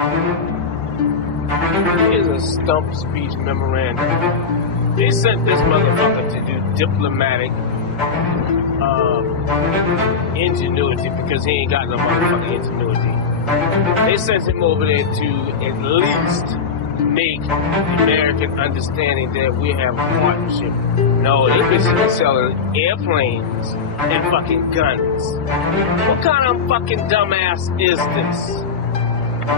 Here's a stump speech memorandum. They sent this motherfucker to do diplomatic ingenuity because he ain't got no motherfucking ingenuity. They sent him over there to at least make the American understanding that we have a partnership. No, they basically selling airplanes and fucking guns. What kind of fucking dumbass is this? Oh,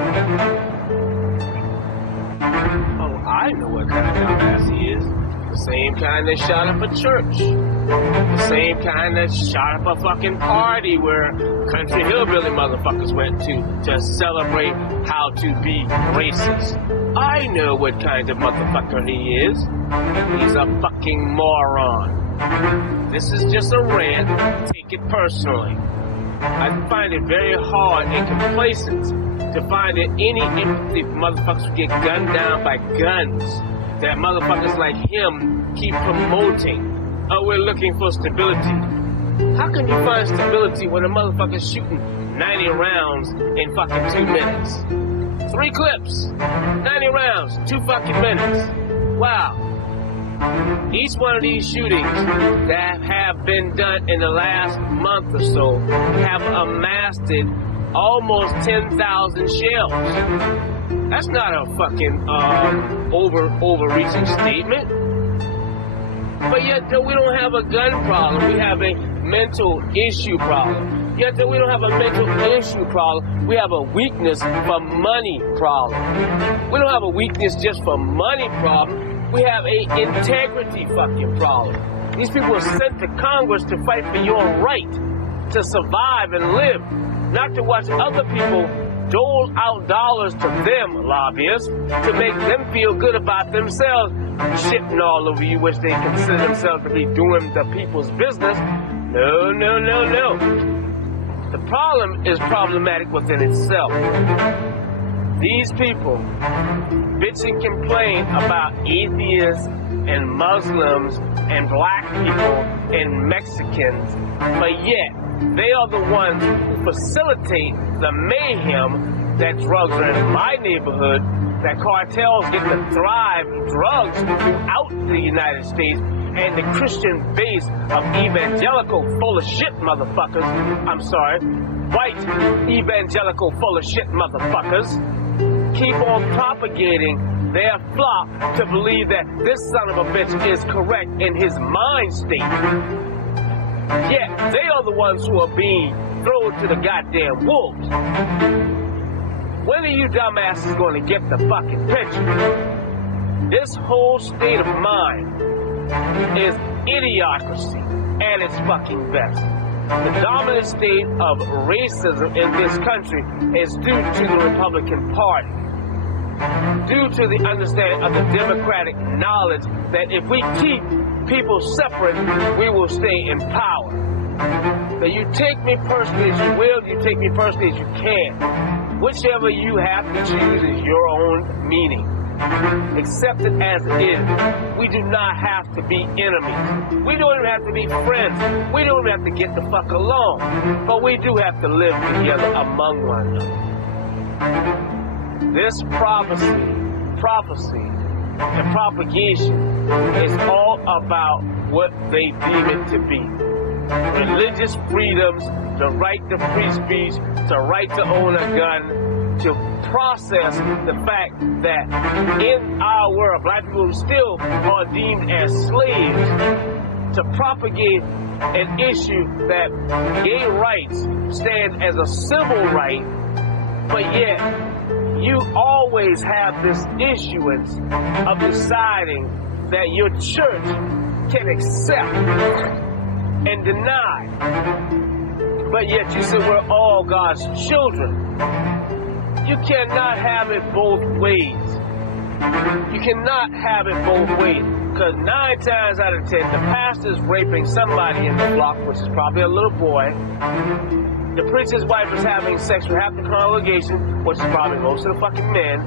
I know what kind of dumbass he is. The same kind that shot up a church. The same kind that shot up a fucking party where country hillbilly motherfuckers went to celebrate how to be racist. I know what kind of motherfucker he is. He's a fucking moron. This is just a rant. Take it personally. I find it very hard and complacent to find that any empathy for motherfuckers who get gunned down by guns, that motherfuckers like him keep promoting. Oh, we're looking for stability. How can you find stability when a motherfucker's shooting 90 rounds in fucking 2 minutes? 3 clips, 90 rounds, 2 fucking minutes. Wow. Each one of these shootings that have been done in the last month or so have amassed almost 10,000 shells. That's not a fucking overreaching statement. But yet we don't have a gun problem. We have a mental issue problem. Yet we don't have a mental issue problem. We have a weakness for money problem. We don't have a weakness just for money problem. We have a integrity fucking problem. These people were sent to Congress to fight for your right to survive and live, not to watch other people dole out dollars to them, lobbyists, to make them feel good about themselves, shitting all over you, which they consider themselves to be doing the people's business. No, no, no, no. The problem is problematic within itself. These people bitch and complain about atheists and Muslims and black people and Mexicans, but yet they are the ones who facilitate the mayhem that drugs are in my neighborhood, that cartels get to thrive drugs throughout the United States, and the Christian base of evangelical full of shit motherfuckers, I'm sorry, white evangelical full of shit motherfuckers, keep on propagating their flock to believe that this son of a bitch is correct in his mind state. Yet, they are the ones who are being thrown to the goddamn wolves. When are you dumbasses going to get the fucking picture? This whole state of mind is idiocracy at its fucking best. The dominant state of racism in this country is due to the Republican Party, due to the understanding of the democratic knowledge that if we keep people separate, we will stay in power. That you take me personally as you will, you take me personally as you can. Whichever you have to choose is your own meaning. Accept it as it is. We do not have to be enemies. We don't even have to be friends. We don't even have to get the fuck along. But we do have to live together among one another. This prophecy, and propagation is all about what they deem it to be. Religious freedoms, the right to free speech, the right to own a gun, to process the fact that in our world, black people still are deemed as slaves, to propagate an issue that gay rights stand as a civil right, but yet you always have this issuance of deciding that your church can accept and deny. But yet you say we're all God's children. You cannot have it both ways. You cannot have it both ways. Because 9 times out of 10, the pastor's raping somebody in the flock, which is probably a little boy. The preacher's wife is having sex with half the congregation, which is probably most of the fucking men.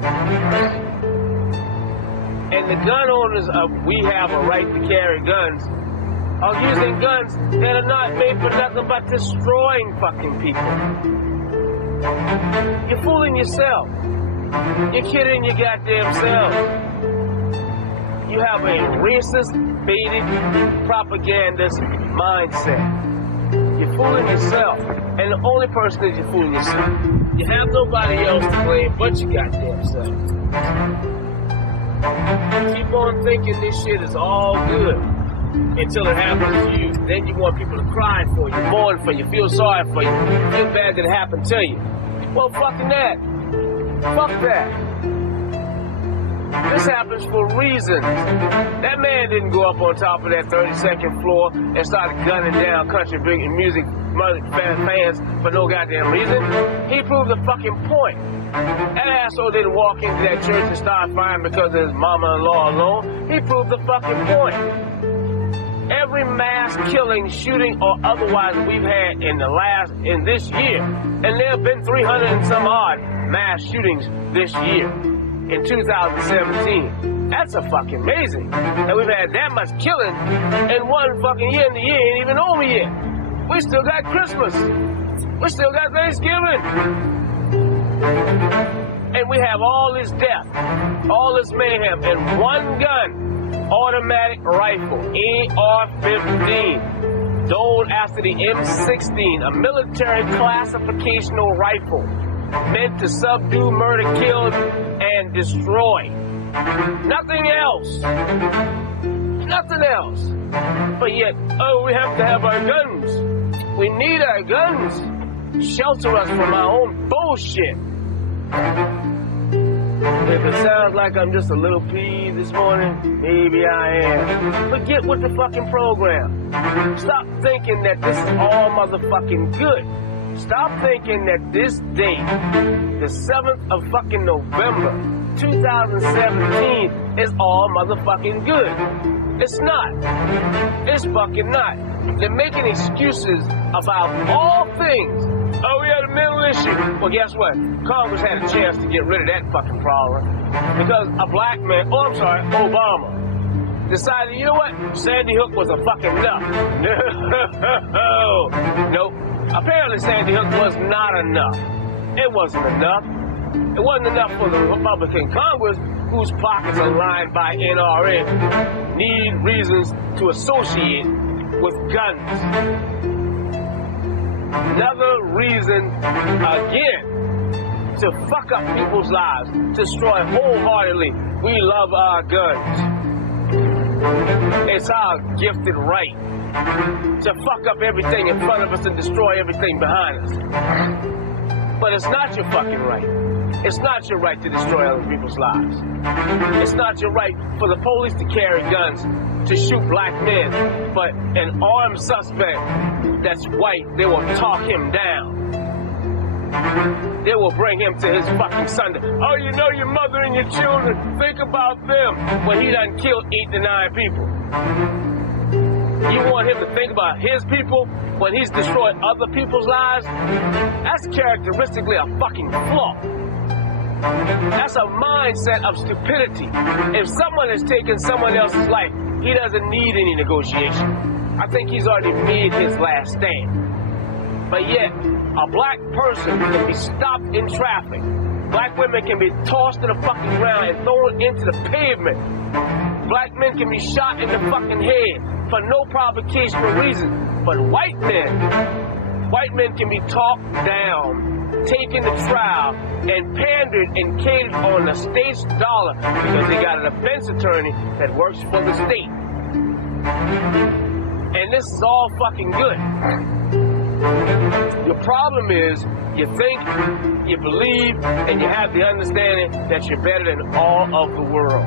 And the gun owners of we have a right to carry guns are using guns that are not made for nothing but destroying fucking people. You're fooling yourself. You're kidding your goddamn self. You have a racist, baited, propagandist mindset. You're fooling yourself. And the only person that you're fooling yourself. You have nobody else to blame but your goddamn self. You keep on thinking this shit is all good until it happens to you. Then you want people to cry for you, mourn for you, feel sorry for you, feel bad that it happened to you. Well, fucking that. Fuck that. This happens for reasons. That man didn't go up on top of that 32nd floor and start gunning down country music fans for no goddamn reason. He proved the fucking point. That asshole didn't walk into that church and start firing because of his mama-in-law alone. He proved the fucking point. Every mass killing, shooting, or otherwise we've had in this year, and there have been 300 and some odd mass shootings this year, in 2017. That's a fucking amazing that we've had that much killing in one fucking year, and the year ain't even over yet. We still got Christmas. We still got Thanksgiving. And we have all this death, all this mayhem, and one gun. Automatic rifle, AR-15, dulled after the M16, a military classificational rifle meant to subdue, murder, kill, and destroy. Nothing else. Nothing else. But yet, oh, we have to have our guns. We need our guns. Shelter us from our own bullshit. If it sounds like I'm just a little peeved this morning, maybe I am. But get with the fucking program. Stop thinking that this is all motherfucking good. Stop thinking that this date, the 7th of fucking November, 2017, is all motherfucking good. It's not. It's fucking not. They're making excuses about all things. Oh, we had a mental issue. Well, guess what? Congress had a chance to get rid of that fucking problem because a black man, Obama, decided, you know what? Sandy Hook was a fucking nut. No. Nope. Apparently Sandy Hook was not enough. It wasn't enough. It wasn't enough for the Republican Congress, whose pockets are lined by NRA, need reasons to associate with guns. Another reason, again, to fuck up people's lives, destroy wholeheartedly. We love our guns. It's our gifted right to fuck up everything in front of us and destroy everything behind us. But it's not your fucking right. It's not your right to destroy other people's lives. It's not your right for the police to carry guns to shoot black men, but an armed suspect that's white, they will talk him down. They will bring him to his fucking Sunday. Oh, you know your mother and your children, think about them, when he done killed 8 to 9 people. You want him to think about his people when he's destroyed other people's lives? That's characteristically a fucking flaw. That's a mindset of stupidity. If someone has taken someone else's life, he doesn't need any negotiation. I think he's already made his last stand. But yet, a black person can be stopped in traffic. Black women can be tossed to the fucking ground and thrown into the pavement. Black men can be shot in the fucking head for no provocation or reason. But white men can be talked down, taken to trial, and pandered and catered on the state's dollar because they got a defense attorney that works for the state. And this is all fucking good. Your problem is you think, you believe, and you have the understanding that you're better than all of the world.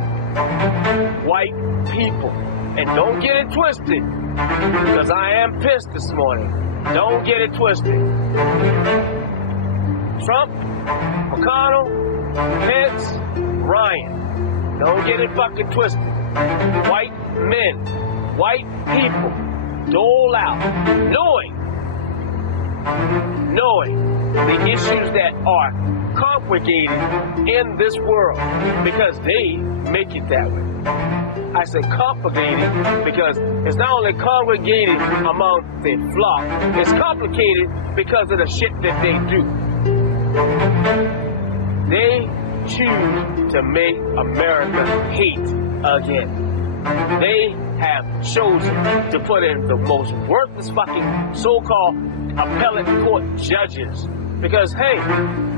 White people. And don't get it twisted, because I am pissed this morning. Don't get it twisted. Trump, McConnell, Pence, Ryan. Don't get it fucking twisted. White men, white people, dole out, knowing the issues that are congregated in this world, because they make it that way. I say complicated because it's not only congregated among the flock, it's complicated because of the shit that they do. They choose to make America hate again. They have chosen to put in the most worthless fucking so-called appellate court judges. Because, hey,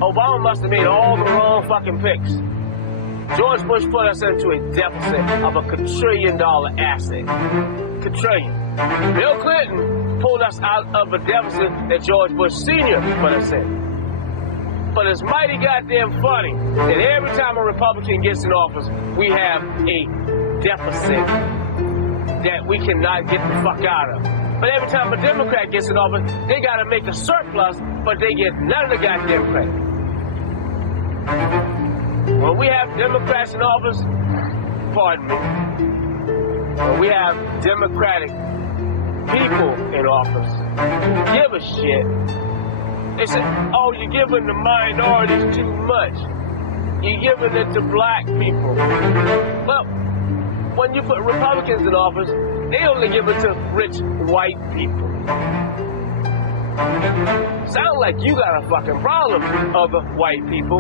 Obama must have made all the wrong fucking picks. George Bush put us into a deficit of $1 quadrillion asset. Quadrillion. Bill Clinton pulled us out of a deficit that George Bush Sr. put us in. But it's mighty goddamn funny that every time a Republican gets in office, we have a deficit that we cannot get the fuck out of. But every time a Democrat gets in office, they gotta make a surplus, but they get none of the goddamn credit. When we have Democrats in office, pardon me, when we have Democratic people in office who give a shit, they say, oh, you're giving the minorities too much. You're giving it to black people. Well, when you put Republicans in office, they only give it to rich white people. Sound like you got a fucking problem, other white people,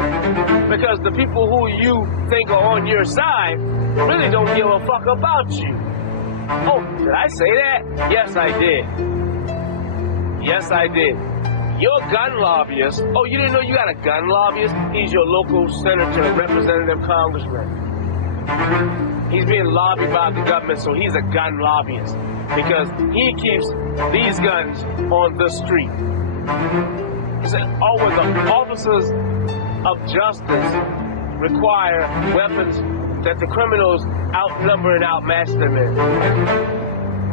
because the people who you think are on your side really don't give a fuck about you. Oh, did I say that? Yes, I did. Yes, I did. Your gun lobbyist, oh, you didn't know you got a gun lobbyist? He's your local senator, representative, congressman. He's being lobbied by the government, so he's a gun lobbyist because he keeps these guns on the street. He said, oh, when the officers of justice require weapons that the criminals outnumber and outmatch them in.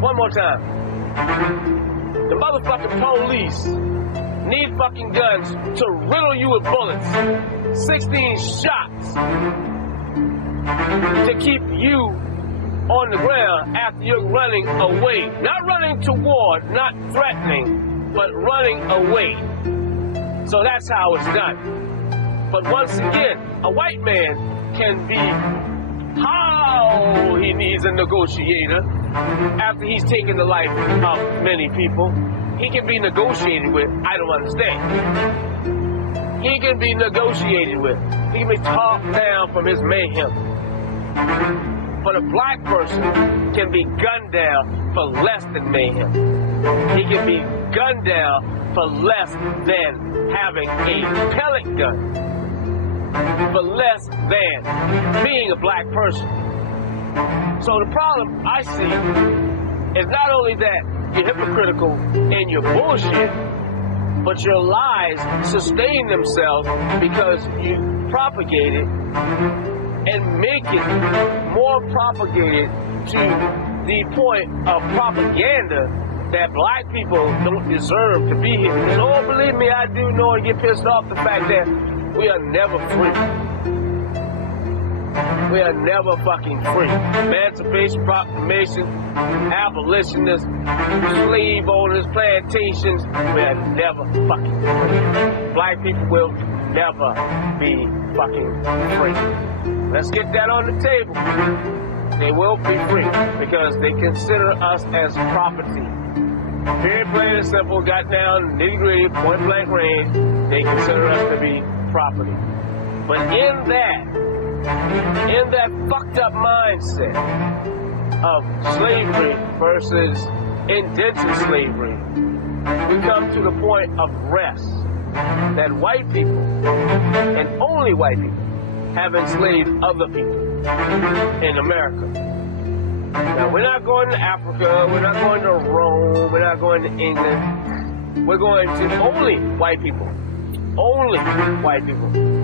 One more time. The motherfucking police need fucking guns to riddle you with bullets. 16 shots to keep you on the ground after you're running away. Not running toward, not threatening, but running away. So that's how it's done. But once again, a white man can be how he needs a negotiator after he's taken the life of many people. He can be negotiated with. I don't understand. He can be negotiated with. He can be talked down from his mayhem. But a black person can be gunned down for less than mayhem. He can be gunned down for less than having a pellet gun. For less than being a black person. So the problem I see is not only that you're hypocritical in your bullshit, but your lies sustain themselves because you propagate it and make it more propagated to the point of propaganda that black people don't deserve to be here. So believe me, I do know and get pissed off the fact that we are never free. We are never fucking free. Emancipation Proclamation, abolitionists, slave owners, plantations, we are never fucking free. Black people will never be fucking free. Let's get that on the table. They will be free because they consider us as property. Very plain and simple, got down, nitty-gritty, point-blank range, they consider us to be property. But in that fucked up mindset of slavery versus indentured slavery, we come to the point of rest that white people, and only white people, have enslaved other people in America. Now, we're not going to Africa, we're not going to Rome, we're not going to England. We're going to only white people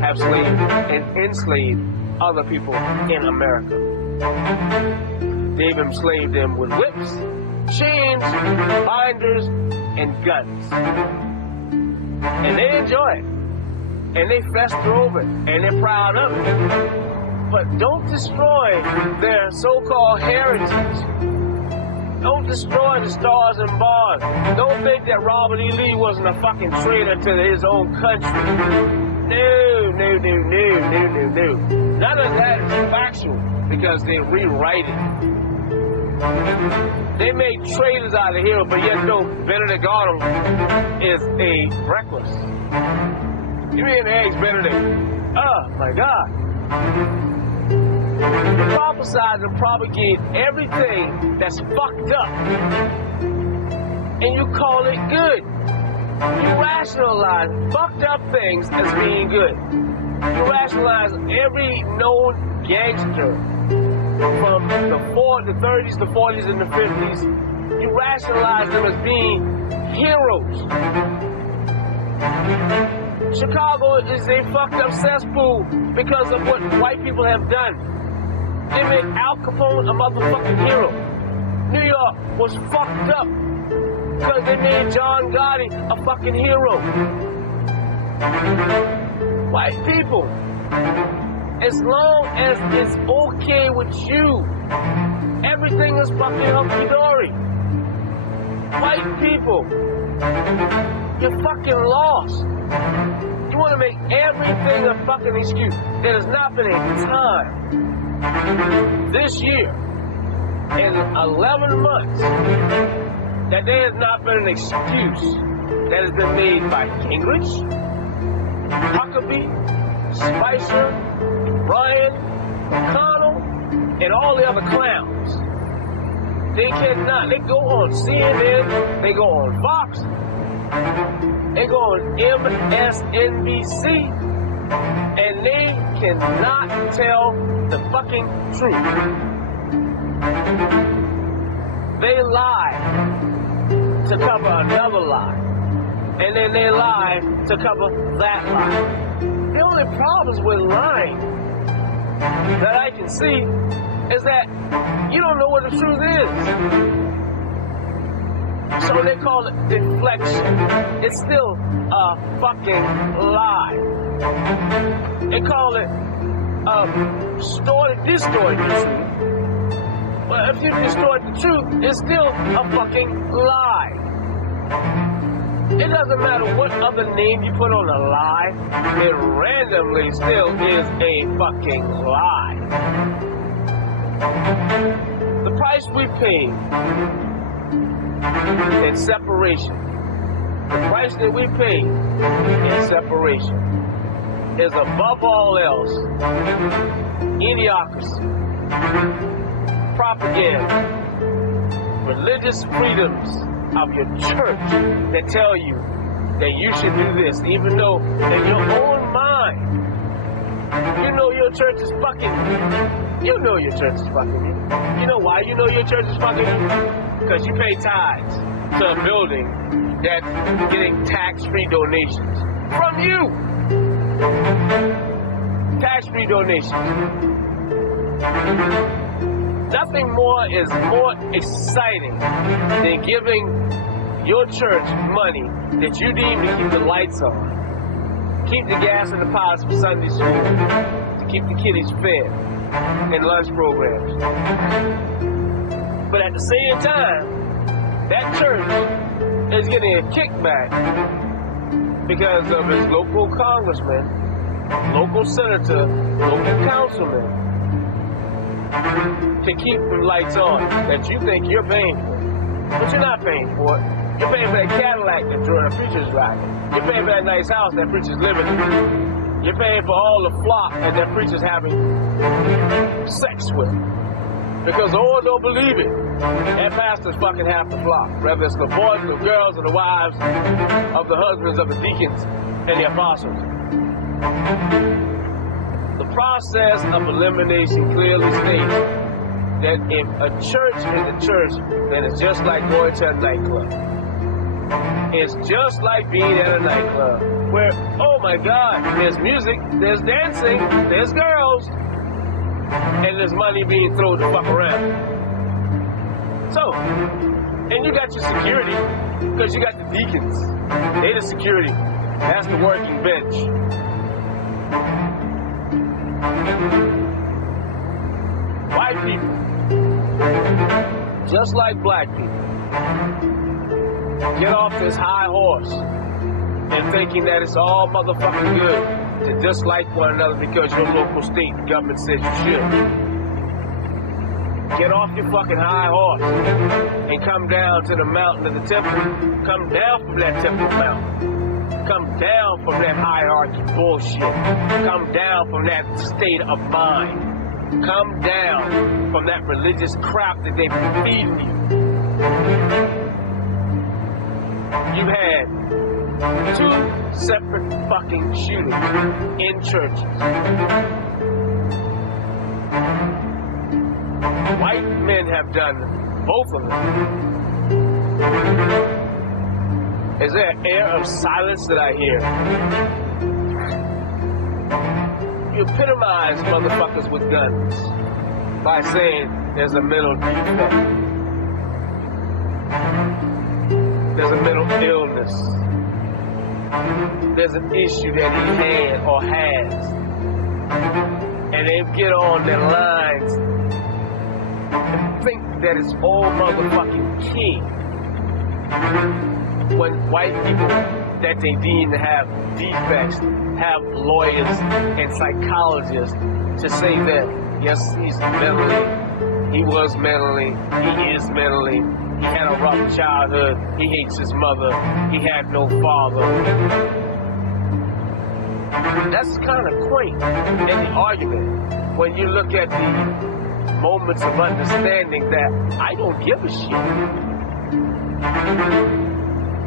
have slaved and enslaved other people in America. They've enslaved them with whips, chains, binders, and guns. And they enjoy it. And they fester over it. And they're proud of it. But don't destroy their so-called heritage. Don't destroy the stars and bars. Don't think that Robert E. Lee wasn't a fucking traitor to his own country. No. None of that is factual because they rewrite it. They made traitors out of here, but yet no, Benedict Arnold is a reckless. Give me an eggs, Benedict. Oh my God. You prophesize and propagate everything that's fucked up, and you call it good. You rationalize fucked up things as being good. You rationalize every known gangster from the 30s, the 40s, and the 50s. You rationalize them as being heroes. Chicago is a fucked up cesspool because of what white people have done. They made Al Capone a motherfucking hero. New York was fucked up because they made John Gotti a fucking hero. White people, as long as it's okay with you, everything is fucking hunky-dory. White people, you're fucking lost. You want to make everything a fucking excuse. There has not been a time this year in 11 months that there has not been an excuse that has been made by Gingrich, Huckabee, Spicer, Bryan, McConnell, and all the other clowns. They cannot. They go on CNN, they go on Fox, they go on MSNBC, and they cannot tell the fucking truth. They lie to cover another lie, and then they lie to cover that lie. The only problems with lying that I can see is that you don't know what the truth is. So they call it deflection. It's still a fucking lie. They call it distorted truth. Well, if you distort the truth, it's still a fucking lie. It doesn't matter what other name you put on a lie, it randomly still is a fucking lie. The price we pay in separation, the price that we pay in separation is above all else idiocracy, propaganda, religious freedoms of your church that tell you that you should do this, even though in your own mind, you know your church is fucking you. You know your church is fucking you. You know why you know your church is fucking you? Because you pay tithes to a building that's getting tax-free donations from you. Tax-free donations. Nothing more is more exciting than giving your church money that you deem to keep the lights on, keep the gas in the pots for Sunday school, to keep the kiddies fed in lunch programs. But at the same time, that church is getting a kickback because of its local congressman, local senator, local councilman, to keep the lights on that you think you're paying for. But you're not paying for it. You're paying for that Cadillac that the preacher's riding. You're paying for that nice house that preacher's living in. You're paying for all the flock that preacher's having sex with. Because the world don't believe it. That pastor's fucking half the flock. Whether it's the boys, the girls, and the wives of the husbands of the deacons and the apostles. The process of elimination clearly states that if a church is a church, then it's just like going to a nightclub. It's just like being at a nightclub where, oh my God, there's music, there's dancing, there's girls, and there's money being thrown the fuck around. So, and you got your security, because you got the deacons. They the security. That's the working bench. White people, just like black people, get off this high horse and thinking that it's all motherfucking good to dislike one another because your local state government says you should. Get off your fucking high horse and come down to the mountain of the temple. Come down from that temple mountain. Come down from that hierarchy bullshit. Come down from that state of mind. Come down from that religious crap that they feed you. You've had 2 separate fucking shootings in churches. White men have done both of them. Is there an air of silence that I hear? You epitomize motherfuckers with guns by saying there's a mental defect. There's a mental illness. There's an issue that he had or has. And they get on their lines and think that it's all motherfucking king. When white people that they deem to have defects have lawyers and psychologists to say that, yes, he was mentally, he is mentally, he had a rough childhood, he hates his mother, he had no father. That's kind of quaint in the argument when you look at the moments of understanding that I don't give a shit.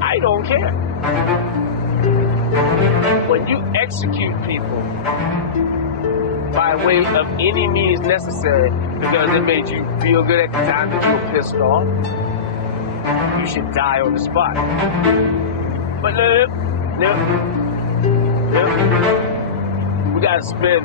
I don't care. When you execute people by way of any means necessary because it made you feel good at the time that you were pissed off, you should die on the spot. But no. We gotta spend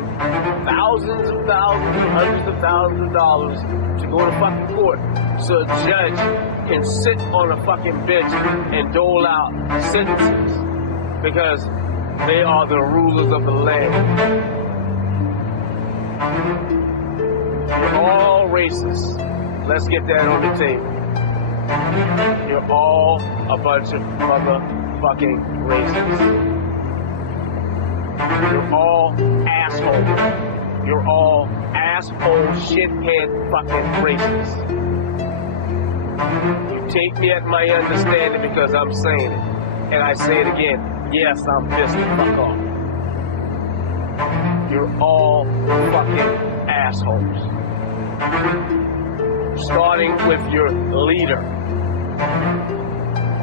thousands and thousands and hundreds of thousands of dollars to go to fucking court so a judge can sit on a fucking bench and dole out sentences because they are the rulers of the land. You're all racist. Let's get that on the table. You're all a bunch of motherfucking racists. You're all assholes. You're all asshole, shithead, fucking racists. You take me at my understanding because I'm saying it. And I say it again. Yes, I'm pissed the fuck off. You're all fucking assholes. Starting with your leader.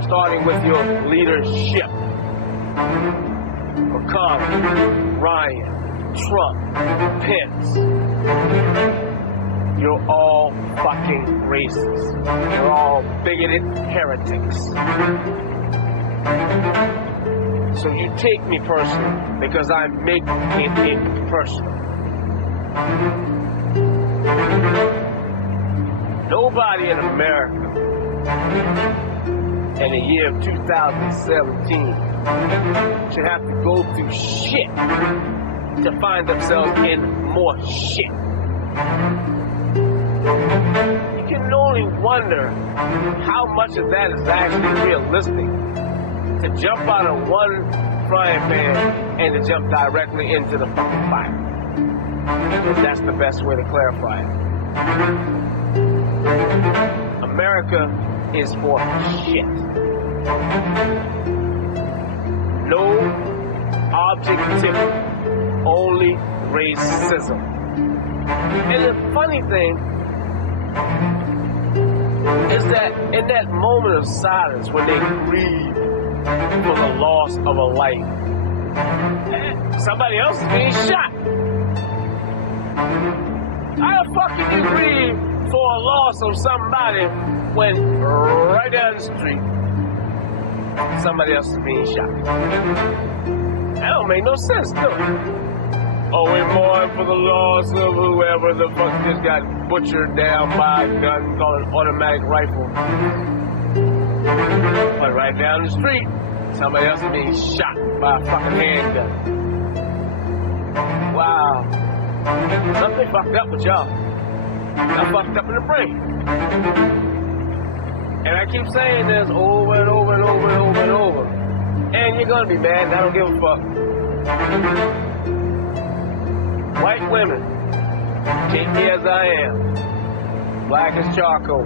Starting with your leadership. McConnell, Ryan, Trump, Pence. You're all fucking racist. You're all bigoted heretics. So you take me personal because I'm making it personal. Nobody in America in the year of 2017 should have to go through shit to find themselves in more shit. You can only wonder how much of that is actually realistic. To jump out of one frying pan and to jump directly into the fucking fire. Because that's the best way to clarify it. America is for shit. No objectivity, only racism. And the funny thing is that in that moment of silence when they grieve for the loss of a life, somebody else is being shot. How the fuck can you grieve for a loss of somebody when right down the street somebody else is being shot? That don't make no sense, do it? Oh, we mourn for the loss of whoever the fuck just got butchered down by a gun called an automatic rifle. But right down the street, somebody else is being shot by a fucking handgun. Wow. Something fucked up with y'all. I'm fucked up in the brain. And I keep saying this over and over and over and over and over. And you're gonna be mad, and I don't give a fuck. White women, take me as I am. Black as charcoal.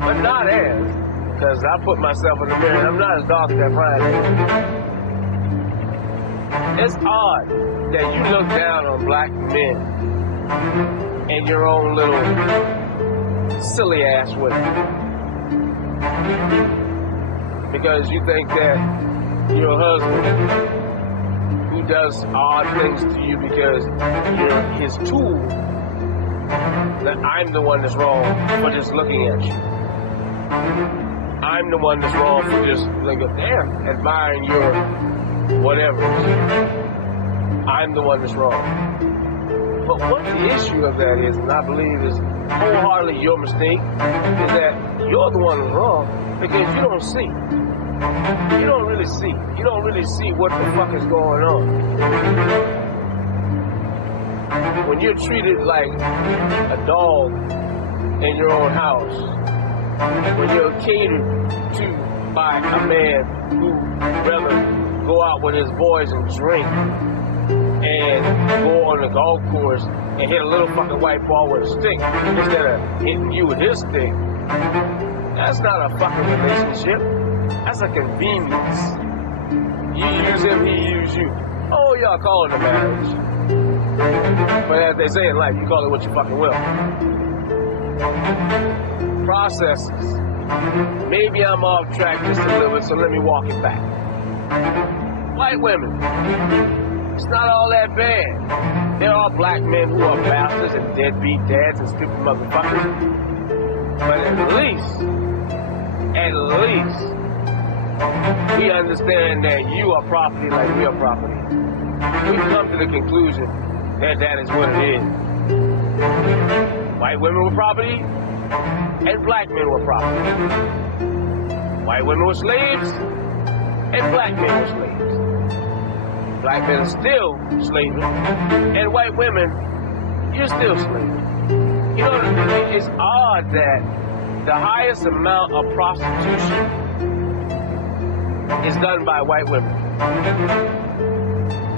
But not as. Because I put myself in the mirror and I'm not as dark as that frying pan. It's odd that you look down on black men in your own little silly ass way. Because you think that your husband, who does odd things to you because you're his tool, that I'm the one that's wrong for just looking at you. I'm the one that's wrong for just like, damn, admiring your whatever. I'm the one that's wrong. But what the issue of that is, and I believe is wholeheartedly your mistake, is that you're the one that's wrong because you don't see. You don't really see. You don't really see what the fuck is going on. When you're treated like a dog in your own house, when you're catered to by a man who rather go out with his boys and drink and go on the golf course and hit a little fucking white ball with a stick instead of hitting you with his stick, that's not a fucking relationship. That's a convenience. You use him, he use you. Oh, y'all call it a marriage. But as they say in life, you call it what you fucking will. Processes. Maybe I'm off track just a little bit, so let me walk it back. White women. It's not all that bad. There are black men who are bastards and deadbeat dads and stupid motherfuckers. But at least, we understand that you are property like we are property. We've come to the conclusion that that is what it is. White women were property, and black men were property. White women were slaves, and black men were slaves. Black men are still slaves, and white women, you're still slaves. You know, it's odd that the highest amount of prostitution is done by white women.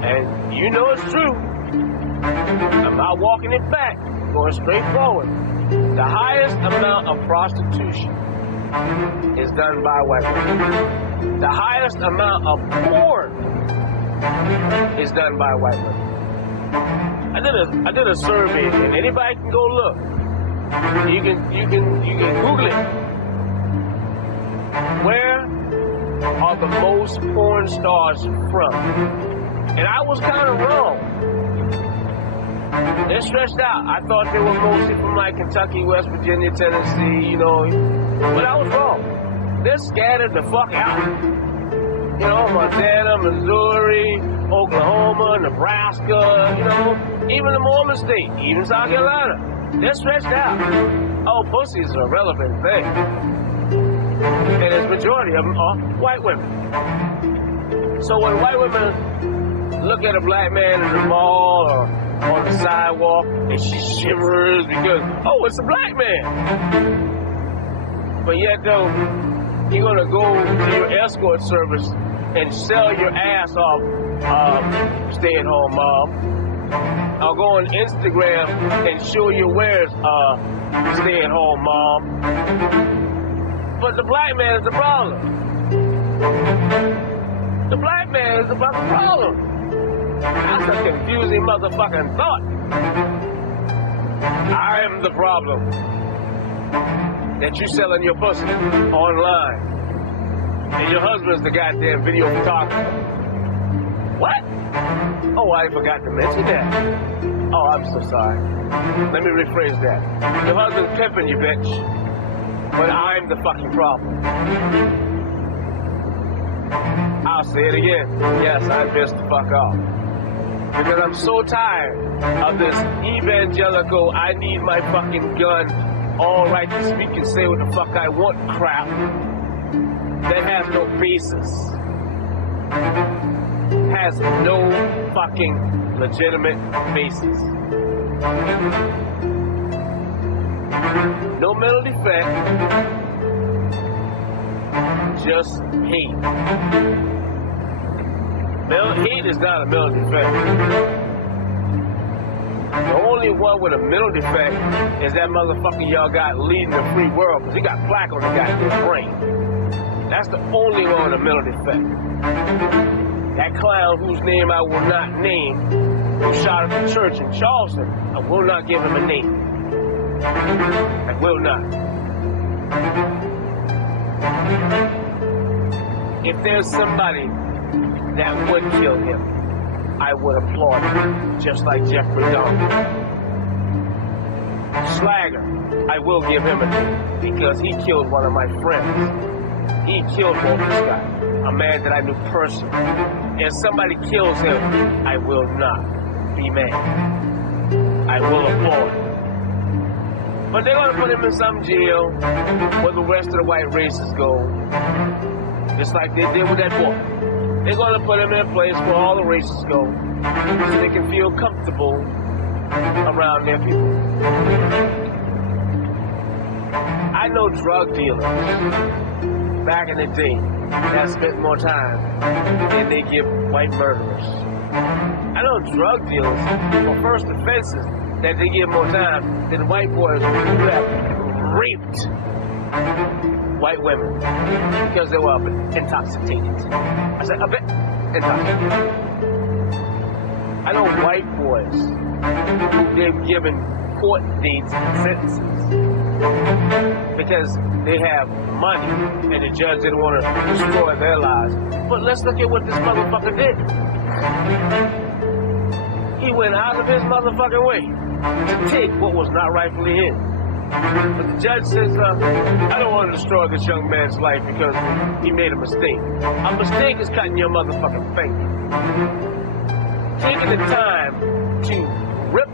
And you know it's true. I'm not walking it back, I'm going straight forward. The highest amount of prostitution is done by white women. The highest amount of porn is done by white women. I did a survey, and anybody can go look. You can Google it. Where are the most porn stars from? And I was kind of wrong. They're stretched out. I thought they were mostly from like Kentucky, West Virginia, Tennessee, you know. But I was wrong. They're scattered the fuck out. You know, Montana, Missouri, Oklahoma, Nebraska, you know, even the Mormon state, even South Carolina. They're stretched out. Oh, pussy is a relevant thing. And the majority of them are white women. So when white women look at a black man in the mall or on the sidewalk and she shivers because, oh, it's a black man. But yet, though, you're going to go to your escort service and sell your ass off, stay-at-home mom. I'll go on Instagram and show you where's stay-at-home mom. But the black man is the problem. The black man is the fucking problem. That's a confusing motherfucking thought. I am the problem. That you selling your pussy online. And your husband's the goddamn video photographer. What? Oh, I forgot to mention that. Oh, I'm so sorry. Let me rephrase that. Your husband's pimping you, bitch. But I'm the fucking problem. I'll say it again. Yes, I pissed the fuck off. Because I'm so tired of this evangelical, I need my fucking gun, all right to speak and say what the fuck I want crap that has no basis. Has no fucking legitimate basis. No mental defect, just hate. Hate is not a mental defect. The only one with a mental defect is that motherfucker y'all got leading the free world, because he got plaque on the goddamn brain. That's the only one with a mental defect. That clown whose name I will not name, who shot up the church in Charleston, I will not give him a name. I will not. If there's somebody that would kill him, I would applaud him, just like Jeffrey Dahmer. Slagger, I will give him a name, because he killed one of my friends. He killed Walter Scott, a man that I knew personally. If somebody kills him, I will not be mad. I will applaud. But they're going to put him in some jail where the rest of the white races go. Just like they did with that boy. They're going to put him in a place where all the races go so they can feel comfortable around their people. I know drug dealers back in the day that spent more time than they give white murderers. I know drug dealers for first offenses that they give more time than white boys who have raped white women because they were intoxicated. I said, a bit intoxicated. I know white boys who they've given court dates and sentences because they have money and the judge didn't want to destroy their lives. But let's look at what this motherfucker did. He went out of his motherfucking way to take what was not rightfully his. But the judge says, I don't want to destroy this young man's life because he made a mistake. A mistake is cutting your motherfucking finger. Taking the time to rip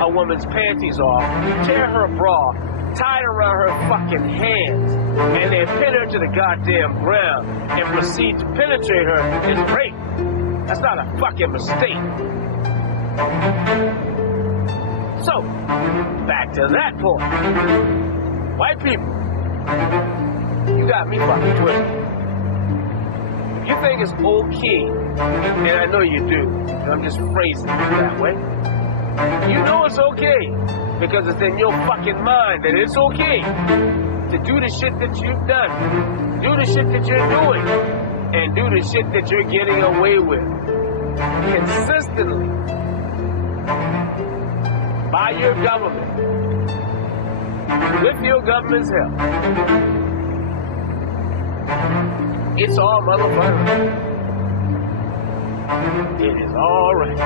a woman's panties off, tear her bra, tie it around her fucking hands, and then pin her to the goddamn ground and proceed to penetrate her is rape. That's not a fucking mistake. So, back to that point. White people, you got me fucking twisted. If you think it's okay, and I know you do, and I'm just phrasing it that way, you know it's okay, because it's in your fucking mind that it's okay to do the shit that you've done, do the shit that you're doing, and do the shit that you're getting away with. Consistently. By your government, with your government's help. It's all motherfucker. It is all right.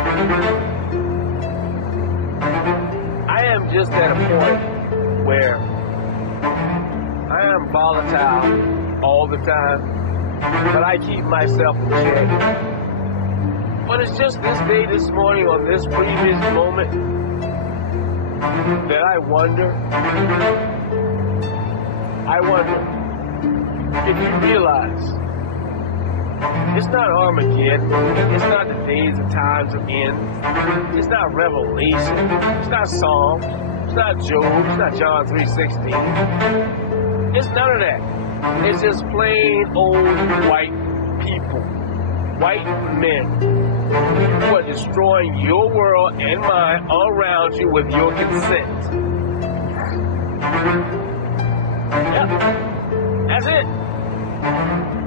I am just at a point where I am volatile all the time, but I keep myself in check. But it's just this day, this morning, on this previous moment, that I wonder if you realize it's not Armageddon, it's not the days and times of end, it's not Revelation, it's not Psalms, it's not Job, it's not John 3:16, it's none of that. It's just plain old white people, white men, who are destroying your world and mine all around you with your consent. Yep, that's it.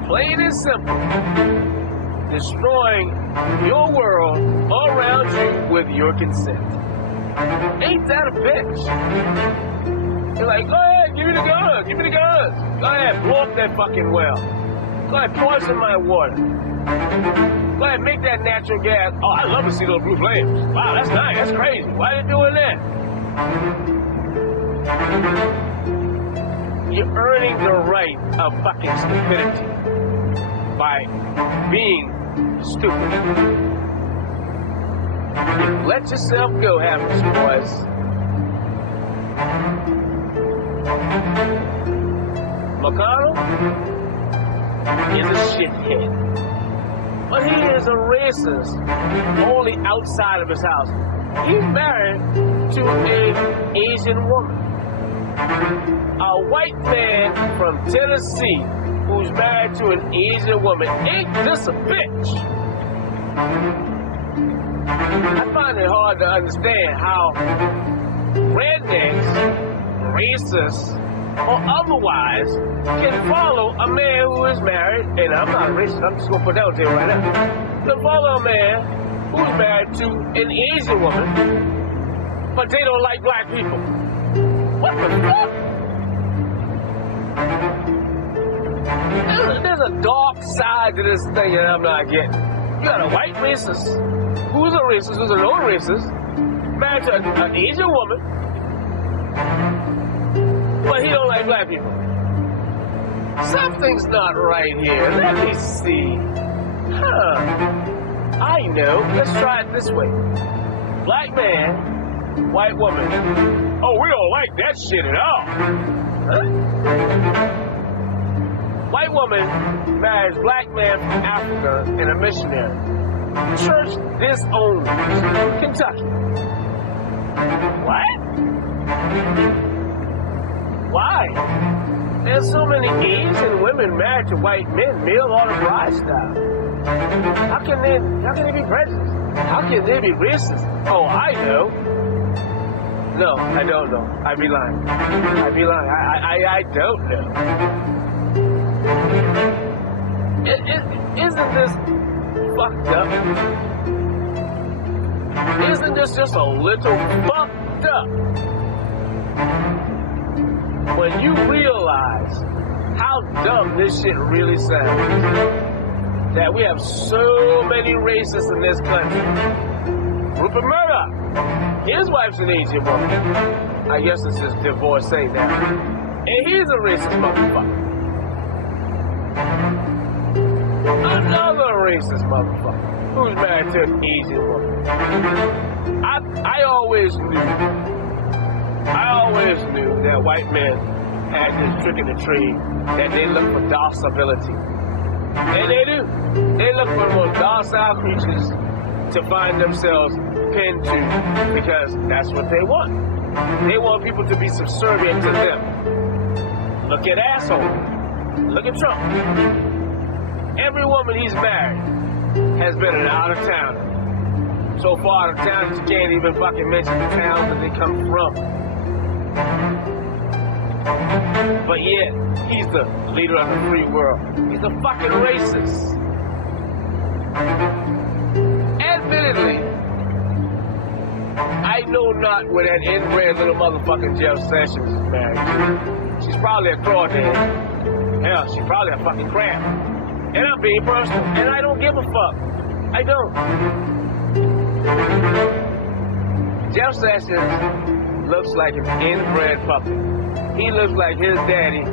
Plain and simple. Destroying your world all around you with your consent. Ain't that a bitch? You're like, go ahead, give me the guns, give me the guns. Go ahead, blow up that fucking well. Go ahead, poison my water. Go ahead, make that natural gas. Oh, I love to see those blue flames. Wow, that's nice. That's crazy. Why are you doing that? You're earning the right of fucking stupidity by being stupid. You let yourself go, haven't you, boys? McConnell is a shithead. But he is a racist only outside of his house. He's married to an Asian woman. A white man from Tennessee who's married to an Asian woman. Ain't this a bitch? I find it hard to understand how rednecks, racists, or otherwise can follow a man who is married, and I'm not a racist, I'm just going to put that on there right now, to follow a man who's married to an Asian woman, but they don't like black people. What the fuck? There's a dark side to this thing that I'm not getting. You got a white racist, who's a racist, who's a known racist, married to an Asian woman, but he don't like black people. Something's not right here. Let me see. I know. Let's try it this way. Black man, white woman. Oh, we don't like that shit at all. Huh? White woman marries black man from Africa and a missionary. Church disowned. Kentucky. What? Why? There's so many Asian women married to white men, male or bride style. How can they be prejudiced? How can they be racist? Oh, I know. No, I don't know. I'd be lying. I don't know. Isn't this fucked up? Isn't this just a little fucked up? When you realize how dumb this shit really sounds, that we have so many racists in this country. Rupert Murdoch, his wife's an Asian woman. I guess it's his divorcee now. And he's a racist motherfucker. Another racist motherfucker who's married to an Asian woman. I always knew that white men had this trick in the trade, that they look for docility. And they do. They look for the most docile creatures to find themselves pinned to, because that's what they want. They want people to be subservient to them. Look at asshole. Look at Trump. Every woman he's married has been an out-of-towner. So far out of town, you can't even fucking mention the towns that they come from. But yet, he's the leader of the free world. He's a fucking racist. Admittedly, I know not where that inbred little motherfucking Jeff Sessions is married to. She's probably a crawdad. Hell, she's probably a fucking crab. And I'm being personal, and I don't give a fuck. I don't. Jeff Sessions looks like an inbred puppy. He looks like his daddy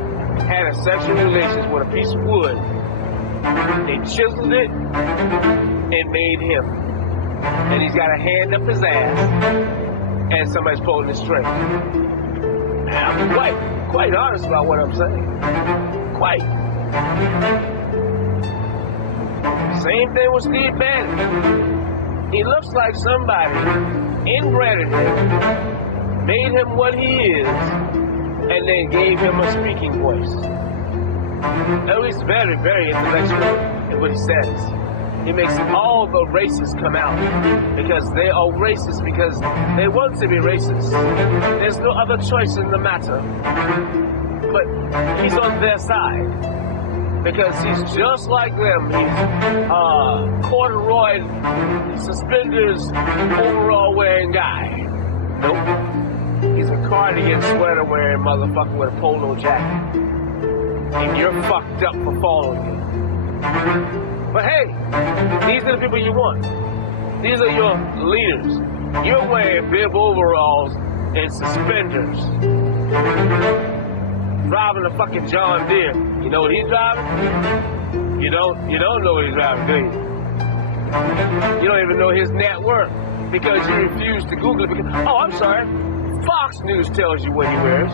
had a sexual relations with a piece of wood. They chiseled it and made him. And he's got a hand up his ass, and somebody's pulling the string. And I'm quite honest about what I'm saying. Quite. Same thing with Steve Bannon. He looks like somebody inbred him, made him what he is, and then gave him a speaking voice. At least very, very intellectual in what he says. He makes all the racists come out because they are racist because they want to be racist. There's no other choice in the matter. But he's on their side because he's just like them. He's corduroy, suspenders, overall wearing guy. Nope. He's a cardigan sweater wearing motherfucker with a polo jacket. And you're fucked up for following him. But hey, these are the people you want. These are your leaders. You're wearing bib overalls and suspenders. Driving a fucking John Deere. You know what he's driving? You don't know what he's driving, do you? You don't even know his net worth because you refuse to Google it because, oh, I'm sorry, Fox News tells you what he wears.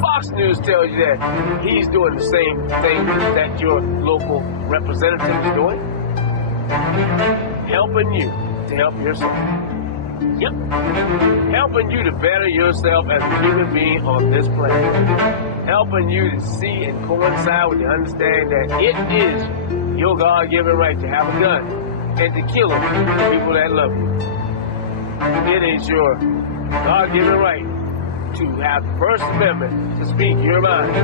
Fox News tells you that he's doing the same thing that your local representative is doing. Helping you to help yourself. Yep. Helping you to better yourself as a human being on this planet. Helping you to see and coincide with the understanding that it is your God-given right to have a gun and to kill the people that love you. It is your God-given right to have the First Amendment to speak your mind.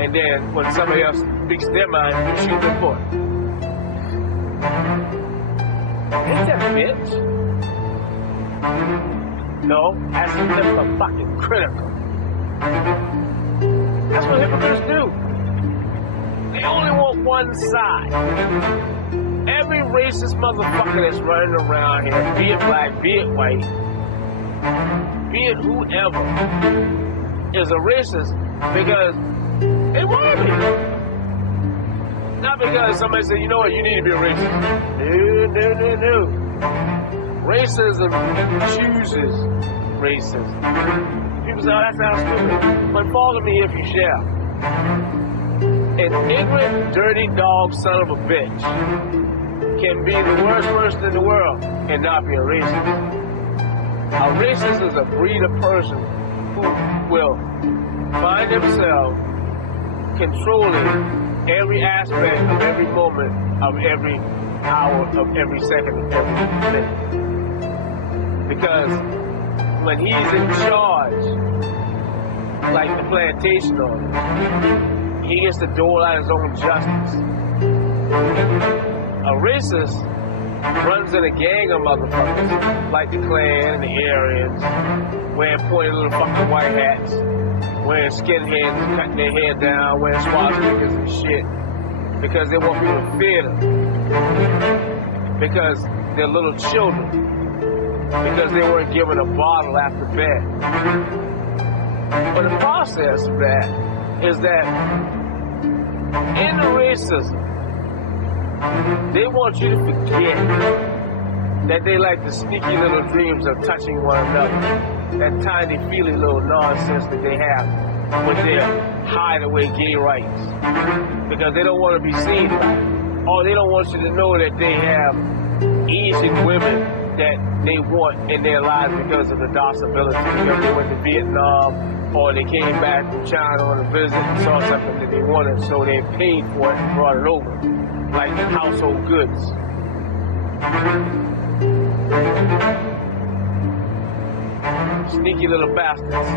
And then when somebody else speaks their mind, you shoot them for it. Ain't that a bitch? No, that's fucking critical. That's what hypocrites do. They only want one side. Every racist motherfucker that's running around here, be it black, be it white, be it whoever, is a racist because they want to be. Not because somebody said, you know what, you need to be a racist. No. Racism chooses racism. People say, oh, that sounds stupid. But follow me if you shall. An ignorant, dirty dog son of a bitch can be the worst person in the world and not be a racist. A racist is a breed of person who will find themselves controlling every aspect of every moment of every hour of every second of every minute. Because when he's in charge, like the plantation owner, he gets to dole out his own justice. A racist runs in a gang of motherfuckers, like the Klan and the Aryans, wearing pointy little fucking white hats, wearing skinheads, cutting their hair down, wearing swastikas and shit, because they want people to fear them. Because they're little children. Because they weren't given a bottle after bed. But the process of that is that in the racism, they want you to forget that they like the sneaky little dreams of touching one another. That tiny, feely little nonsense that they have with their hideaway gay rights. Because they don't want to be seen by it. Or they don't want you to know that they have Asian women that they want in their lives because of the docility. Because they went to Vietnam or they came back from China on a visit and saw something that they wanted, so they paid for it and brought it over. Like household goods. Sneaky little bastards.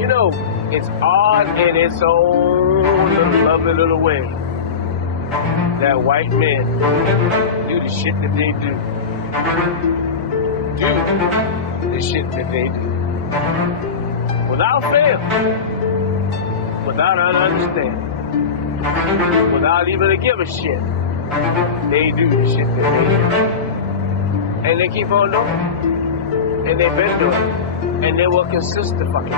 You know, it's odd in its own little lovely little way that white men do the shit that they do. Do the shit that they do. Without fail. Without an understanding. Without even a give a shit. They do the shit that they do. And they keep on doing it. And they've been doing it. And they will consist to fucking do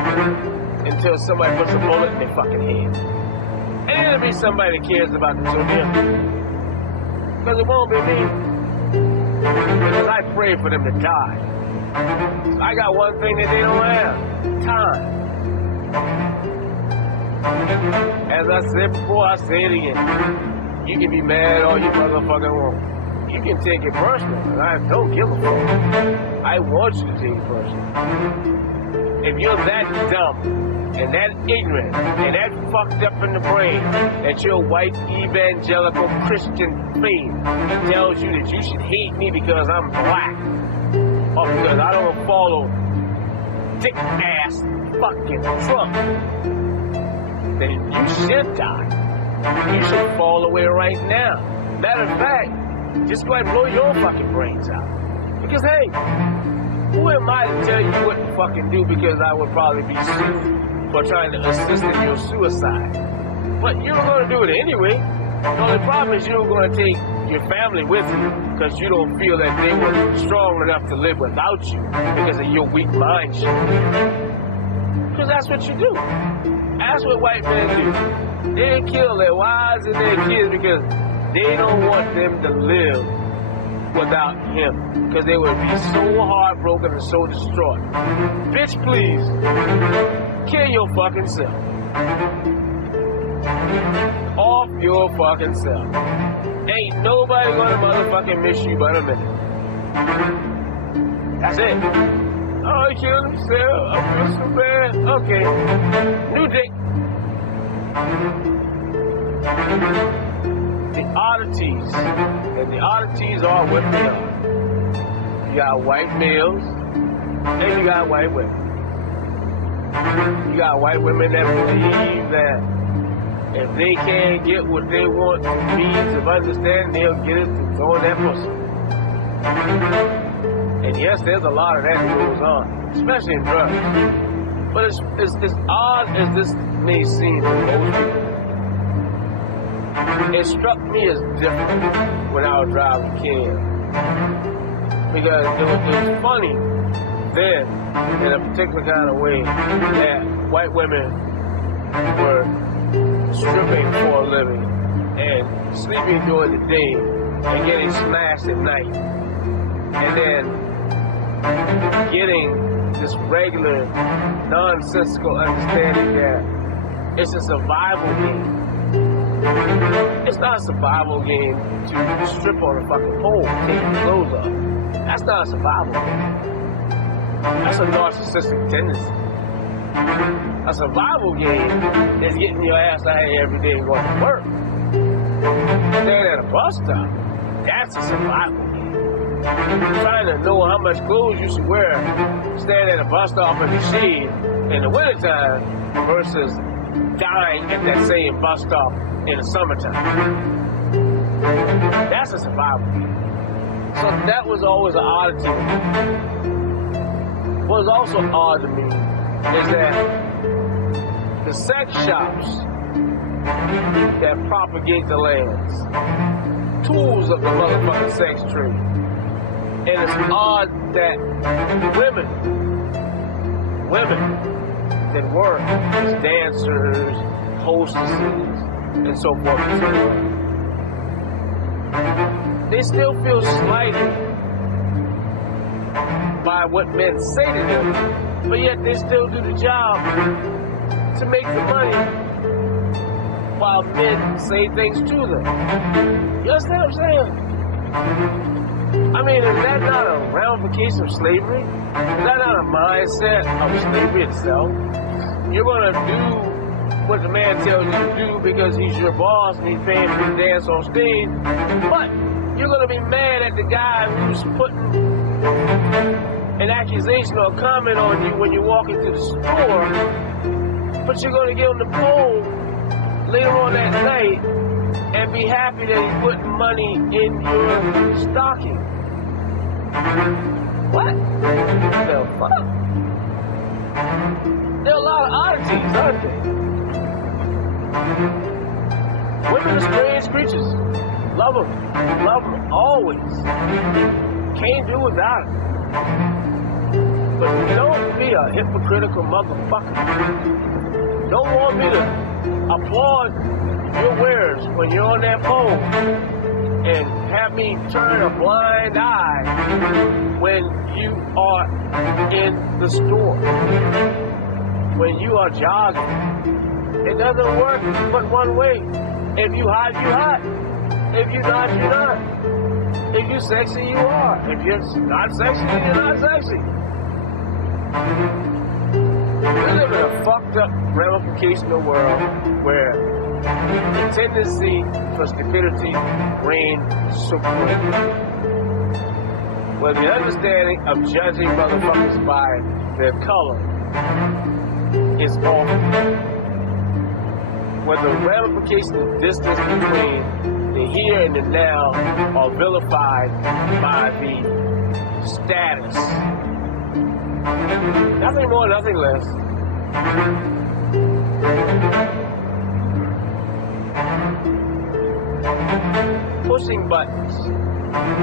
it. Until somebody puts a bullet in their fucking head. And it'll be somebody that cares about the children. Because it won't be me. Because I pray for them to die. So I got one thing that they don't have. Time. As I said before, I say it again. You can be mad all you motherfucking want. You can take it personal, and I don't give a fuck. I want you to take it personal. If you're that dumb, and that ignorant, and that fucked up in the brain, that your white evangelical Christian faith tells you that you should hate me because I'm black, or because I don't follow dick-ass fucking Trump, then you should die. You should fall away right now. Matter of fact, just go ahead and blow your fucking brains out. Because, hey, who am I to tell you what to fucking do because I would probably be sued for trying to assist in your suicide? But you're going to do it anyway. The only problem is you're going to take your family with you because you don't feel that they were strong enough to live without you because of your weak mind shit. Because that's what you do. That's what white men do. They kill their wives and their kids because they don't want them to live without him. Because they would be so heartbroken and so distraught. Bitch, please. Kill your fucking self. Off your fucking self. Ain't nobody gonna motherfucking miss you but a minute. That's it. Oh, he killed himself. I feel so bad. Okay. New dick. The oddities. And the oddities are what they are. You got white males and you got white women. You got white women that believe that if they can't get what they want means of understanding, they'll get it through throwing that pussy. And yes, there's a lot of that that goes on, especially in drugs. But it's odd as this may seem to most people. It struck me as different when I was driving Ken. Because it was funny then, in a particular kind of way, that white women were stripping for a living and sleeping during the day and getting smashed at night. And then getting this regular, nonsensical understanding that it's a survival game. It's not a survival game to strip on a fucking pole and take your clothes off. That's not a survival game. That's a narcissistic tendency. A survival game is getting your ass out here every day and going to work. Staying at a bus stop, that's a survival game. Trying to know how much clothes you should wear standing at a bus stop in the shade in the wintertime versus dying at that same bus stop in the summertime. That's a survival game. So that was always an oddity to me. What was also odd to me is that the sex shops that propagate the lands, tools of the motherfucking sex trade. And it's odd that women that work as dancers, hostesses, and so forth and so on, they still feel slighted by what men say to them, but yet they still do the job to make the money while men say things to them. You understand what I'm saying? I mean, is that not a ramification of slavery? Is that not a mindset of slavery itself? You're going to do what the man tells you to do because he's your boss and he's paying for you to dance on stage, but you're going to be mad at the guy who's putting an accusation or a comment on you when you walk into the store, but you're going to get on the pole later on that night and be happy that he's putting money in your stocking. What? The fuck? There are a lot of oddities, aren't there? Women are strange creatures. Love them, always. Can't do without them. But don't be a hypocritical motherfucker. Don't want me to applaud your wares when you're on that pole and have me turn a blind eye when you are in the store, when you are jogging. It doesn't work but one way. If you hot, you hot. If you're not, you're not. If you're sexy, you are. If you're not sexy, then you're not sexy. We live in a fucked up ramificational world where the tendency for stupidity reigns supreme. Where the understanding of judging motherfuckers by their color is awful. Where the ramifications of distance between the here and the now are vilified by the status. Nothing more, nothing less. Pushing buttons.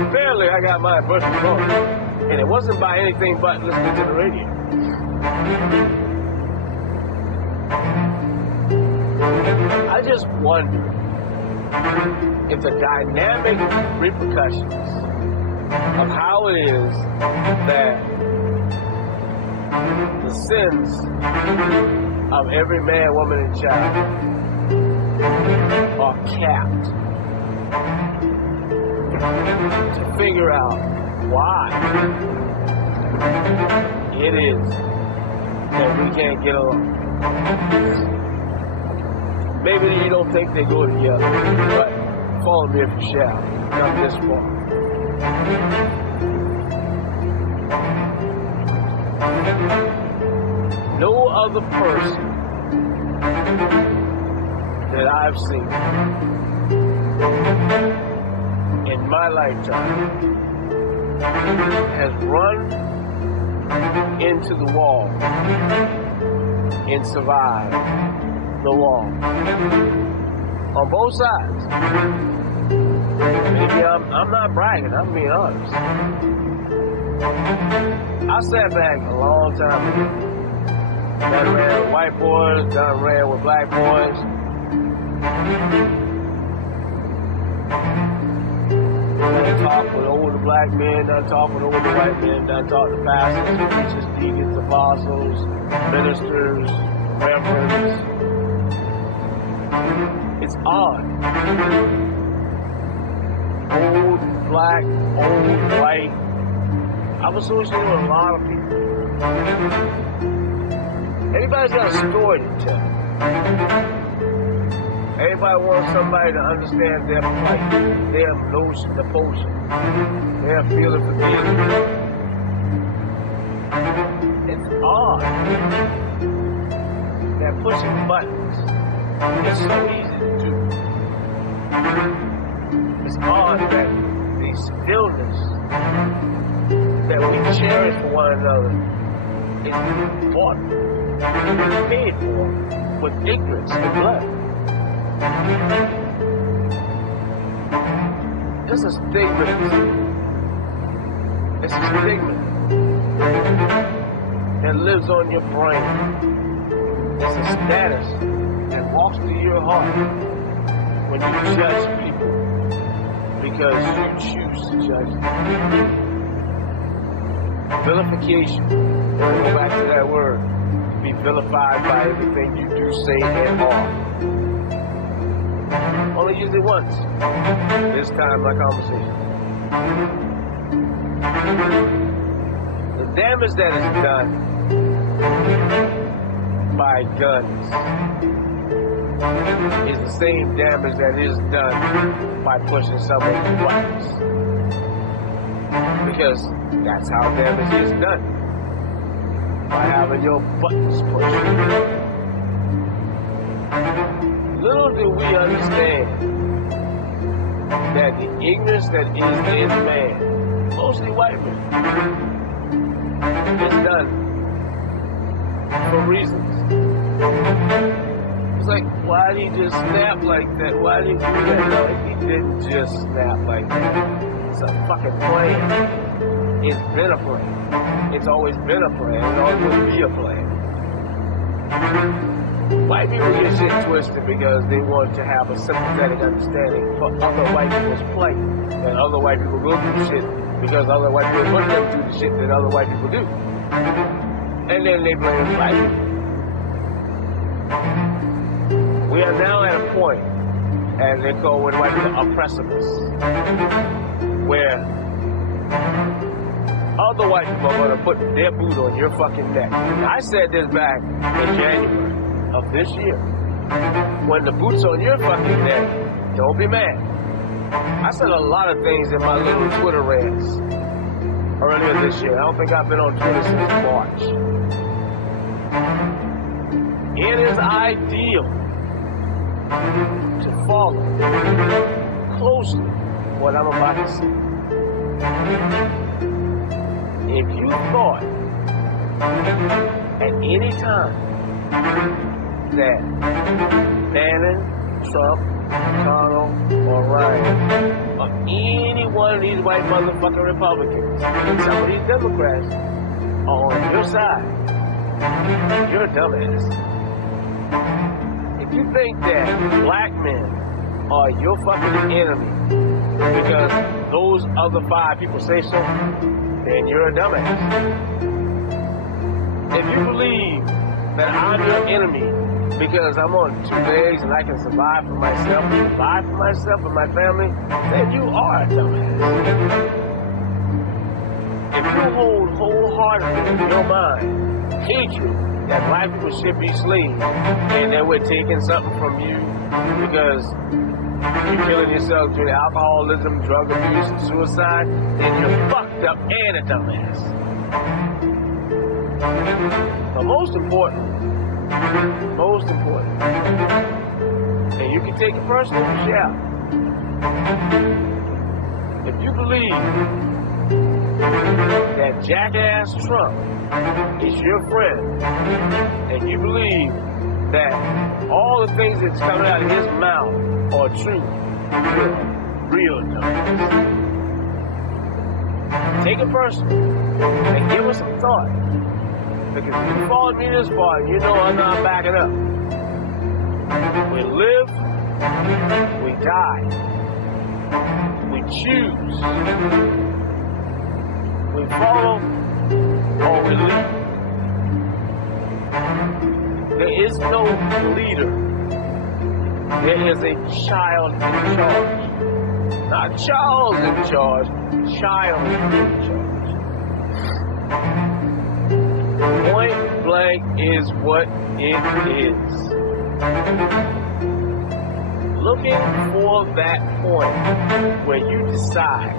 Apparently I got my first remote, and it wasn't by anything but listening to the radio. I just wonder if the dynamic repercussions of how it is that the sins of every man, woman, and child are capped, to figure out why it is that we can't get along. Maybe you don't think they go together, but follow me if you shall. Come this far. No other person that I've seen in my lifetime has run into the wall and survived the wall on both sides. Maybe I'm not bragging, I'm being honest. I sat back a long time ago. Done ran with white boys, done ran with black boys. Done talked with older black men, done talked with older white men, done talked to pastors, preachers, deacons, apostles, ministers, reverends. It's odd. Old black, old white. I've associated with a lot of people. Everybody's got a story to tell. Everybody wants somebody to understand their plight, their notion, the potion, their feeling for feeling. It's odd that pushing buttons is so easy to do. It's odd that the stillness that we cherish for one another is bought, paid for with ignorance and blood. It's a stigma. It's a stigma that lives on your brain. It's a status that walks through your heart when you judge people because you choose to judge them. Vilification. Let's go back to that word. Be vilified by everything you do, say, and are. Only use it once. This time, my conversation. The damage that is done by guns is the same damage that is done by pushing somebody's buttons. Because that's how damage is done. By having your buttons pushed. Little do we understand that the ignorance that is in man, mostly white men, is done for reasons. It's like, why did he just snap like that? Why did he do that? No, he didn't just snap like that. It's a fucking plan. It's been a plan. It's always been a plan. It always will be a plan. White people get shit twisted because they want to have a sympathetic understanding for other white people's plight. And other white people go through shit because other white people put them through the shit that other white people do. And then they blame white people. We are now at a point, as they call when white people, a precipice, where other white people are going to put their boot on your fucking neck. I said this back in January of this year. When the boot's on your fucking neck, don't be mad. I said a lot of things in my little Twitter rants earlier this year. I don't think I've been on Twitter since March. It is ideal to follow closely what I'm about to say. If you thought at any time that Bannon, Trump, McConnell, or Ryan, or any one of these white motherfucking Republicans and some of these Democrats are on your side, you're a dumbass. If you think that black men are your fucking enemy because those other 5 people say so, then you're a dumbass. If you believe that I'm your enemy because I'm on 2 legs and I can survive for myself and my family, then you are a dumbass. If you hold wholeheartedly in your mind hatred that black people should be slaves and that we're taking something from you because you're killing yourself through alcoholism, drug abuse, and suicide, then you're fucked up and a dumbass. But most importantly, Most important. And you can take it personally, yeah. If you believe that jackass Trump is your friend, and you believe that all the things that's coming out of his mouth are true, you're real dumb. Take it personally and give us some thought. Because if you followed me this far, you know I'm not backing up. We live, we die. We choose. We follow or we leave. There is no leader. There is a child in charge. Not Charles in charge, child in charge. Point blank is what it is. Looking for that point where you decide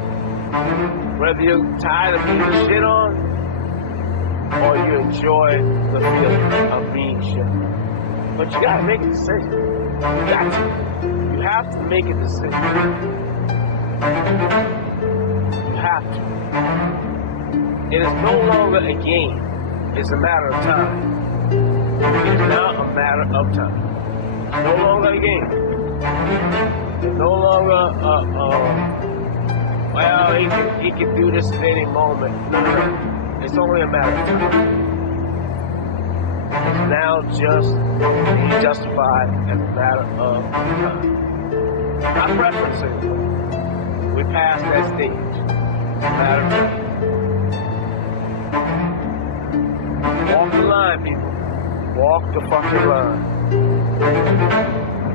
whether you're tired of being shit on or you enjoy the feeling of being shit. But you gotta make a decision. You got to. You have to make a decision. You have to. It is no longer a game. It's a matter of time. It is now a matter of time. It's no longer a game. It's no longer well, he can do this at any moment. No. It's only a matter of time. It's now just being justified as a matter of time. Not preferences. We passed that stage. It's a matter of time. Walk the line, people. Walk the fucking line.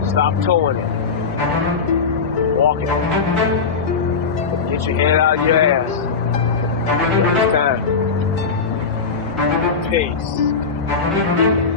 Stop towing it. Walk it. Get your head out of your ass. It's time. Peace.